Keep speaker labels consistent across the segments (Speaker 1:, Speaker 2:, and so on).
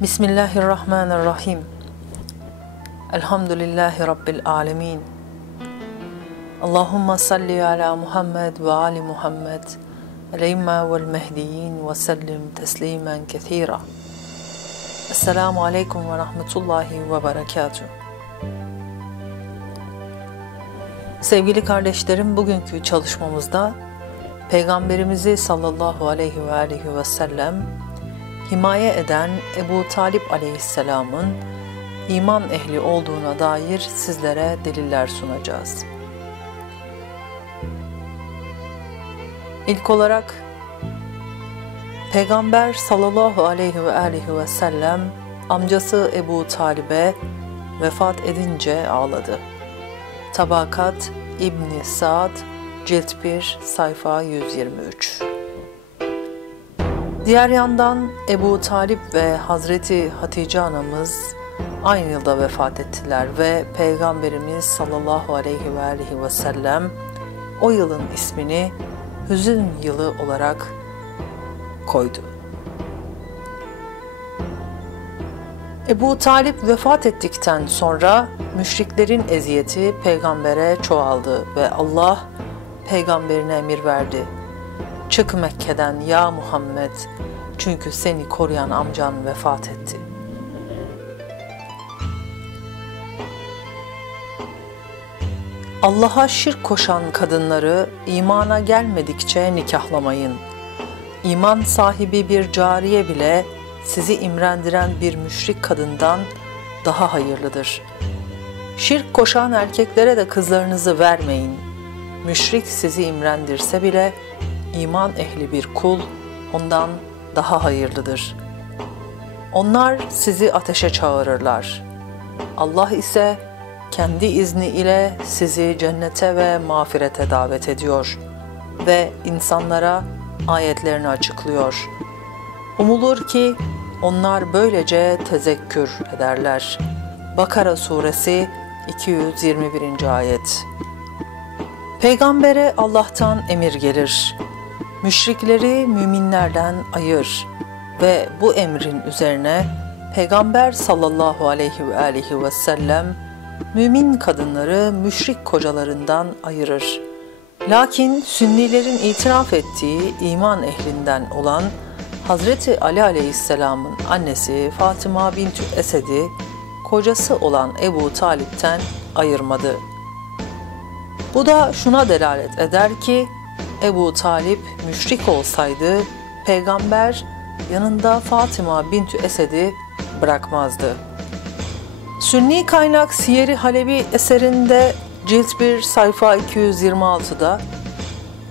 Speaker 1: Bismillahirrahmanirrahim. Elhamdülillahi Rabbil alemin. Allahumma salli ala Muhammed ve ali Muhammed. Eleyma vel mehdiyin ve sellim teslimen kethira. Esselamu aleyküm ve rahmetullahi ve berekatuhu. Sevgili kardeşlerim, bugünkü çalışmamızda Peygamberimizi sallallahu aleyhi ve aleyhi ve sellem himaye eden Ebu Talip aleyhisselamın iman ehli olduğuna dair sizlere deliller sunacağız. İlk olarak Peygamber sallallahu aleyhi ve aleyhi ve sellem amcası Ebu Talib'e vefat edince ağladı. Tabakat İbni Sa'd Cilt 1 sayfa 123 Diğer yandan Ebu Talip ve Hazreti Hatice anamız aynı yılda vefat ettiler ve Peygamberimiz sallallahu aleyhi ve aleyhi ve sellem o yılın ismini hüzün yılı olarak koydu. Ebu Talip vefat ettikten sonra müşriklerin eziyeti peygambere çoğaldı ve Allah peygamberine emir verdi. Çık Mekke'den ya Muhammed çünkü seni koruyan amcan vefat etti. Allah'a şirk koşan kadınları imana gelmedikçe nikahlamayın. İman sahibi bir cariye bile sizi imrendiren bir müşrik kadından daha hayırlıdır. Şirk koşan erkeklere de kızlarınızı vermeyin. Müşrik sizi imrendirse bile iman ehli bir kul ondan daha hayırlıdır. Onlar sizi ateşe çağırırlar. Allah ise kendi izni ile sizi cennete ve mağfirete davet ediyor ve insanlara ayetlerini açıklıyor. Umulur ki onlar böylece tezekkür ederler. Bakara suresi 221. ayet. Peygambere Allah'tan emir gelir. Müşrikleri müminlerden ayır ve bu emrin üzerine Peygamber sallallahu aleyhi ve aleyhi ve sellem mümin kadınları müşrik kocalarından ayırır. Lakin Sünnilerin itiraf ettiği iman ehlinden olan Hazreti Ali aleyhisselamın annesi Fatıma bintü Esed'i kocası olan Ebu Talip'ten ayırmadı. Bu da şuna delalet eder ki Ebu Talip müşrik olsaydı peygamber yanında Fatıma bintü Esed'i bırakmazdı. Sünni kaynak Siyer-i Halebi eserinde cilt 1 sayfa 226'da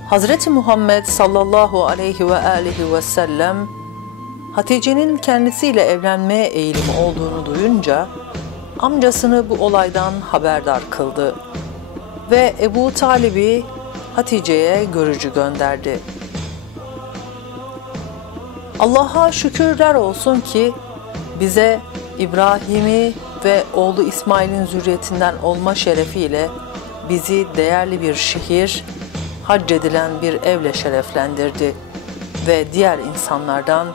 Speaker 1: Hazreti Muhammed sallallahu aleyhi ve aleyhi ve sellem Hatice'nin kendisiyle evlenmeye eğilimi olduğunu duyunca amcasını bu olaydan haberdar kıldı ve Ebu Talib'i Hatice'ye görücü gönderdi. Allah'a şükürler olsun ki bize İbrahim'i ve oğlu İsmail'in zürriyetinden olma şerefiyle bizi değerli bir şehir, hac edilen bir evle şereflendirdi ve diğer insanlardan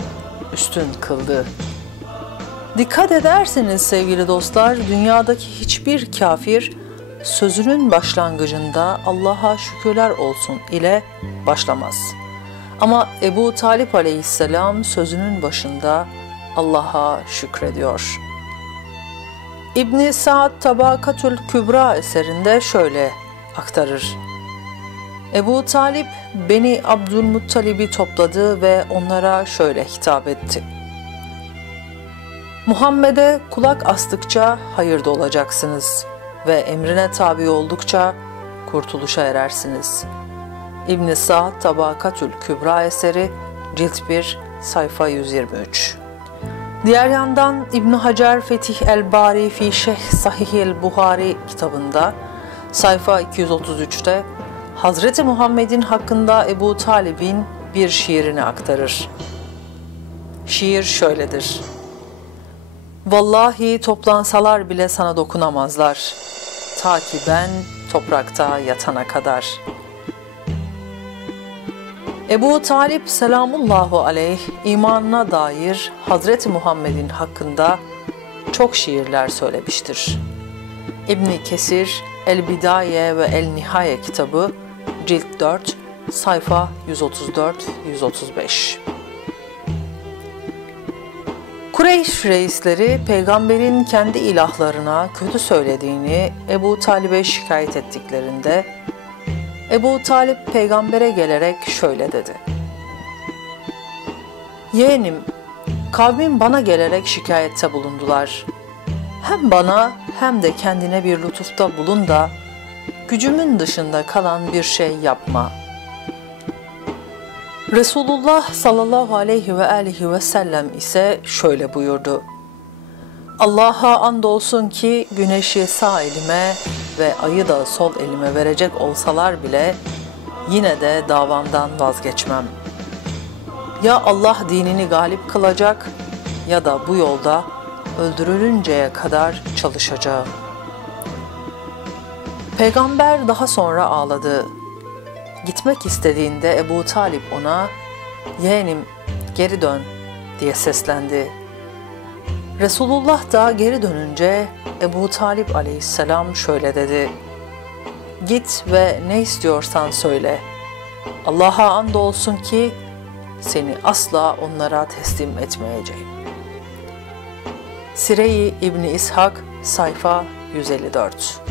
Speaker 1: üstün kıldı. Dikkat ederseniz sevgili dostlar, dünyadaki hiçbir kafir sözünün başlangıcında Allah'a şükürler olsun ile başlamaz. Ama Ebu Talip aleyhisselam sözünün başında Allah'a şükrediyor. İbni Sa'd Tabakatül Kübra eserinde şöyle aktarır. Ebu Talip beni Abdülmuttalib'i topladı ve onlara şöyle hitap etti. Muhammed'e kulak astıkça hayırda olacaksınız ve emrine tabi oldukça kurtuluşa erersiniz. İbn Sa'd Tabakatül Kübra eseri cilt 1 sayfa 123. Diğer yandan İbn Hacer Fetih el-Bari fi Şeyh Sahih el-Buhari kitabında sayfa 233'te Hazreti Muhammed'in hakkında Ebu Talib'in bir şiirini aktarır. Şiir şöyledir. Vallahi toplansalar bile sana dokunamazlar. Ta ki ben toprakta yatana kadar. Ebu Talip selamullahu aleyh imanına dair Hazreti Muhammed'in hakkında çok şiirler söylemiştir. İbni Kesir El Bidaye ve El Nihaye kitabı cilt 4 sayfa 134-135 Kureyş reisleri peygamberin kendi ilahlarına kötü söylediğini Ebu Talib'e şikayet ettiklerinde Ebu Talip peygambere gelerek şöyle dedi. Yeğenim, kavmim bana gelerek şikayette bulundular. Hem bana hem de kendine bir lütufta bulun da gücümün dışında kalan bir şey yapma. Resulullah sallallahu aleyhi ve aleyhi ve sellem ise şöyle buyurdu. Allah'a andolsun ki güneşi sağ elime ve ayı da sol elime verecek olsalar bile yine de davamdan vazgeçmem. Ya Allah dinini galip kılacak ya da bu yolda öldürülünceye kadar çalışacağım. Peygamber daha sonra ağladı. Gitmek istediğinde Ebu Talip ona yeğenim geri dön diye seslendi. Resulullah da geri dönünce Ebu Talip aleyhisselam şöyle dedi. Git ve ne istiyorsan söyle. Allah'a andolsun ki seni asla onlara teslim etmeyeceğim. Sire-i İbni İshak sayfa 154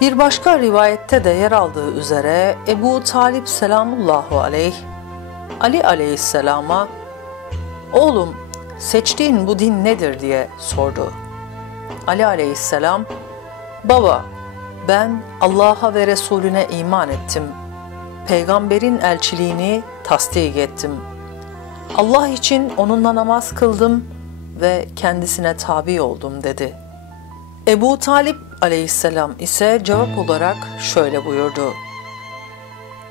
Speaker 1: Bir başka rivayette de yer aldığı üzere Ebu Talip selamullahu aleyh Ali aleyhisselama Oğlum seçtiğin bu din nedir diye sordu. Ali aleyhisselam, Baba, ben Allah'a ve Resulüne iman ettim. Peygamberin elçiliğini tasdik ettim. Allah için onunla namaz kıldım ve kendisine tabi oldum dedi. Ebu Talip aleyhisselam ise cevap olarak şöyle buyurdu.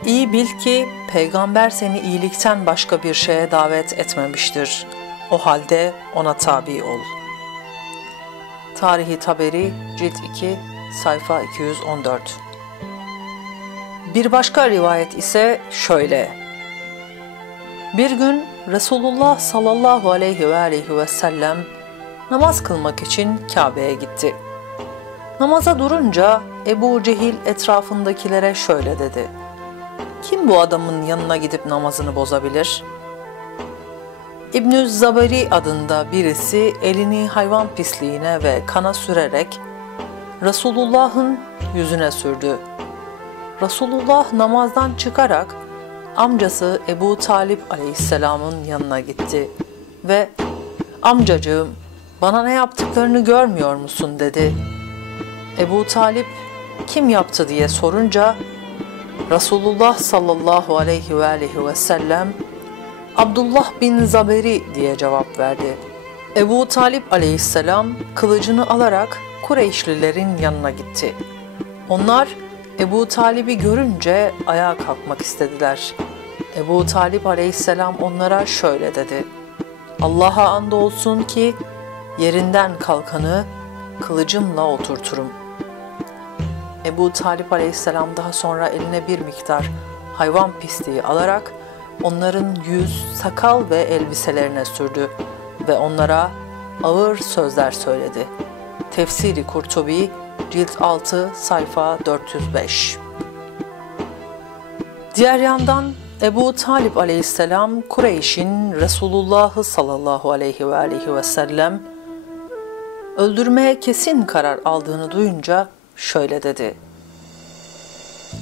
Speaker 1: İyi bil ki peygamber seni iyilikten başka bir şeye davet etmemiştir. O halde ona tabi ol. Tarihi Taberi Cilt 2 sayfa 214 Bir başka rivayet ise şöyle. Bir gün Resulullah sallallahu aleyhi ve aleyhi ve sellem namaz kılmak için Kabe'ye gitti. Namaza durunca Ebu Cehil etrafındakilere şöyle dedi. Kim bu adamın yanına gidip namazını bozabilir?'' İbnü Zabari adında birisi elini hayvan pisliğine ve kana sürerek Resulullah'ın yüzüne sürdü. Resulullah namazdan çıkarak amcası Ebu Talip aleyhisselamın yanına gitti ve amcacığım bana ne yaptıklarını görmüyor musun dedi. Ebu Talip kim yaptı diye sorunca Resulullah sallallahu aleyhi ve aleyhi ve sellem Abdullah bin Zaberi diye cevap verdi. Ebu Talip aleyhisselam kılıcını alarak Kureyşlilerin yanına gitti. Onlar Ebu Talip'i görünce ayağa kalkmak istediler. Ebu Talip aleyhisselam onlara şöyle dedi. Allah'a andolsun ki yerinden kalkanı kılıcımla oturturum. Ebu Talip aleyhisselam daha sonra eline bir miktar hayvan pisliği alarak onların yüz, sakal ve elbiselerine sürdü ve onlara ağır sözler söyledi. Tefsiri Kurtubi, cilt 6, sayfa 405 Diğer yandan Ebu Talip aleyhisselam Kureyş'in Resulullah'ı sallallahu aleyhi ve aleyhi ve sellem öldürmeye kesin karar aldığını duyunca şöyle dedi.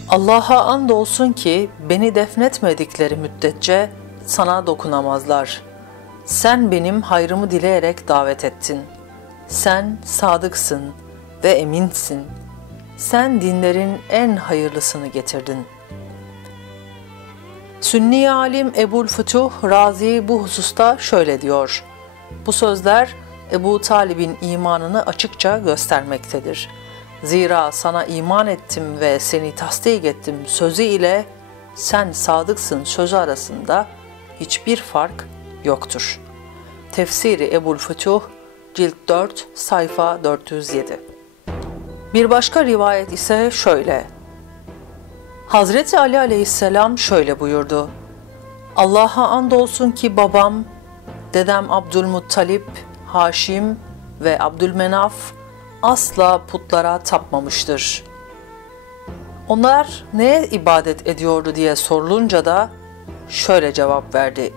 Speaker 1: Allah'a and olsun ki beni defnetmedikleri müddetçe sana dokunamazlar. Sen benim hayrımı dileyerek davet ettin. Sen sadıksın ve eminsin. Sen dinlerin en hayırlısını getirdin. Sünni alim Ebul Fütuh Razi bu hususta şöyle diyor. Bu sözler Ebu Talib'in imanını açıkça göstermektedir.'' Zira sana iman ettim ve seni tasdik ettim sözü ile sen sadıksın sözü arasında hiçbir fark yoktur. Tefsiri Ebul Fütuh Cilt 4 sayfa 407 Bir başka rivayet ise şöyle. Hazreti Ali aleyhisselam şöyle buyurdu. Allah'a andolsun ki babam, dedem Abdülmuttalip, Haşim ve Abdülmenaf asla putlara tapmamıştır. Onlar neye ibadet ediyordu diye sorulunca da şöyle cevap verdi.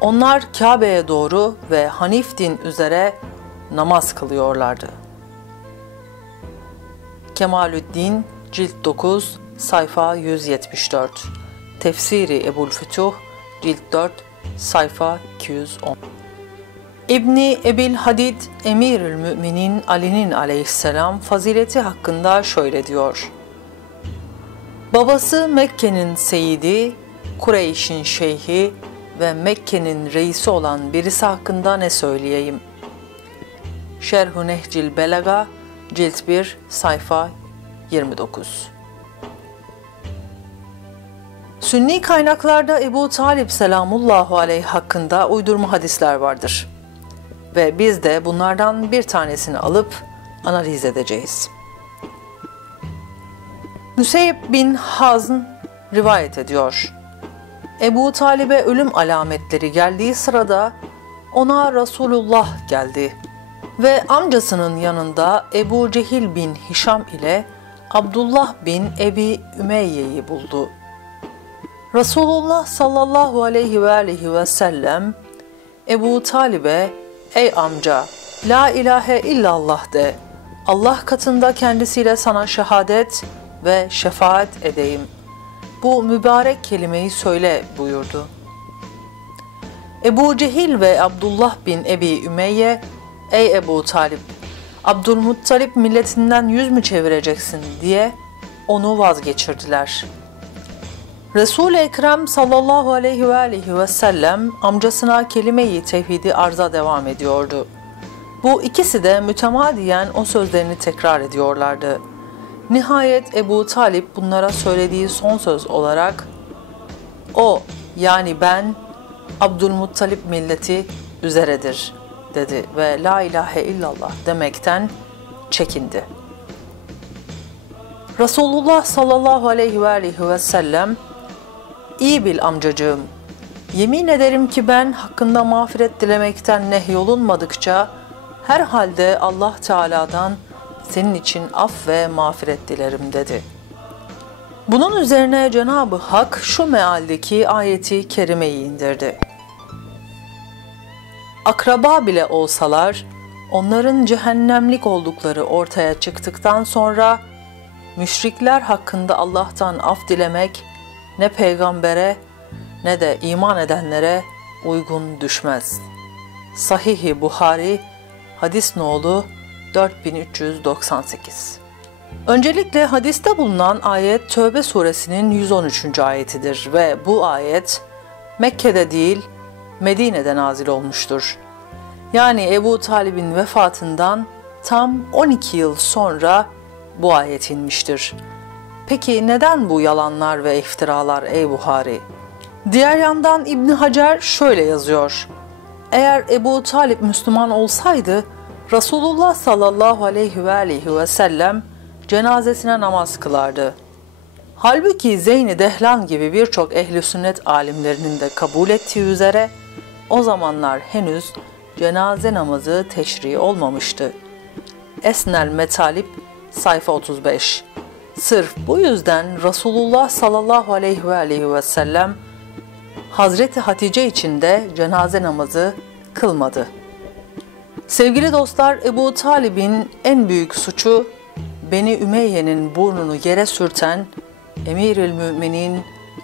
Speaker 1: Onlar Kabe'ye doğru ve Hanif din üzere namaz kılıyorlardı. Kemalüddin Cilt 9 sayfa 174 Tefsiri Ebul Fütuh Cilt 4 sayfa 210 İbni Ebil Hadid Emirül Müminin Ali'nin aleyhisselam fazileti hakkında şöyle diyor. Babası Mekke'nin seyidi, Kureyş'in şeyhi ve Mekke'nin reisi olan birisi hakkında ne söyleyeyim? Şerh-ü Nehcil Belaga, Cilt 1, sayfa 29 Sünni kaynaklarda Ebu Talip selamullahu aleyh hakkında uydurma hadisler vardır. Ve biz de bunlardan bir tanesini alıp analiz edeceğiz. Müseyib bin Hazn rivayet ediyor. Ebu Talib'e ölüm alametleri geldiği sırada ona Resulullah geldi ve amcasının yanında Ebu Cehil bin Hişam ile Abdullah bin Ebi Ümeyye'yi buldu. Resulullah sallallahu aleyhi ve aleyhi ve sellem Ebu Talib'e ''Ey amca, la ilahe illallah de, Allah katında kendisiyle sana şehadet ve şefaat edeyim. Bu mübarek kelimeyi söyle buyurdu. Ebu Cehil ve Abdullah bin Ebi Ümeyye, ''Ey Ebu Talip, Abdülmuttalip milletinden yüz mü çevireceksin?'' diye onu vazgeçirdiler.'' Resul-i Ekrem sallallahu aleyhi ve aleyhi ve sellem amcasına kelime-i tevhidi arza devam ediyordu. Bu ikisi de mütemadiyen o sözlerini tekrar ediyorlardı. Nihayet Ebu Talip bunlara söylediği son söz olarak o yani ben Abdülmuttalip milleti üzeredir dedi ve la ilahe illallah demekten çekindi. Resulullah sallallahu aleyhi ve aleyhi ve sellem İyi bil amcacığım, yemin ederim ki ben hakkında mağfiret dilemekten nehyolunmadıkça herhalde Allah Teala'dan senin için af ve mağfiret dilerim dedi. Bunun üzerine Cenab-ı Hak şu mealdeki ayeti kerimeyi indirdi. Akraba bile olsalar onların cehennemlik oldukları ortaya çıktıktan sonra müşrikler hakkında Allah'tan af dilemek ne peygambere ne de iman edenlere uygun düşmez. Sahih-i Buhari hadis nolu 4398 Öncelikle hadiste bulunan ayet Tövbe suresinin 113. ayetidir ve bu ayet Mekke'de değil Medine'de nazil olmuştur. Yani Ebu Talib'in vefatından tam 12 yıl sonra bu ayet inmiştir. Peki neden bu yalanlar ve iftiralar ey Buhari? Diğer yandan İbni Hacer şöyle yazıyor. Eğer Ebu Talip Müslüman olsaydı Resulullah sallallahu aleyhi ve aleyhi ve sellem cenazesine namaz kılardı. Halbuki Zeyn-i Dehlan gibi birçok ehli sünnet alimlerinin de kabul ettiği üzere o zamanlar henüz cenaze namazı teşri olmamıştı. Esnel Metalip sayfa 35 Sırf bu yüzden Resulullah sallallahu aleyhi ve aleyhi ve sellem Hazreti Hatice için de cenaze namazı kılmadı. Sevgili dostlar Ebu Talib'in en büyük suçu Beni Ümeyye'nin burnunu yere sürten Emirül Müminin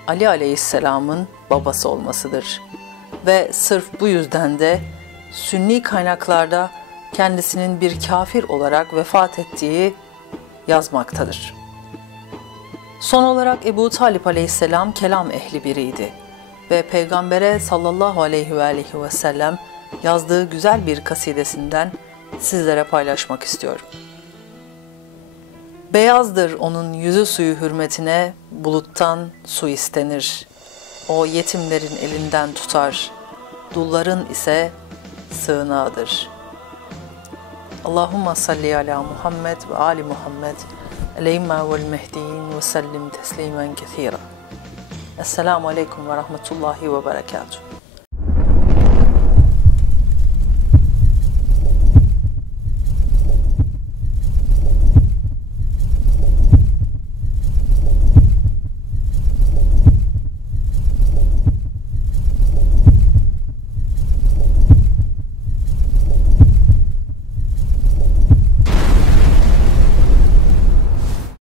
Speaker 1: Ali Aleyhisselam'ın babası olmasıdır. Ve sırf bu yüzden de Sünni kaynaklarda kendisinin bir kafir olarak vefat ettiği yazmaktadır. Son olarak Ebu Talip aleyhisselam kelam ehli biriydi ve Peygambere sallallahu aleyhi ve aleyhi ve sellem yazdığı güzel bir kasidesinden sizlere paylaşmak istiyorum. Beyazdır onun yüzü suyu hürmetine buluttan su istenir. O yetimlerin elinden tutar, dulların ise sığınağıdır. Allahumma salli ala Muhammed ve ali Muhammed الأئمة والمهديين وسلم تسليما كثيرا. السلام عليكم ورحمة الله وبركاته.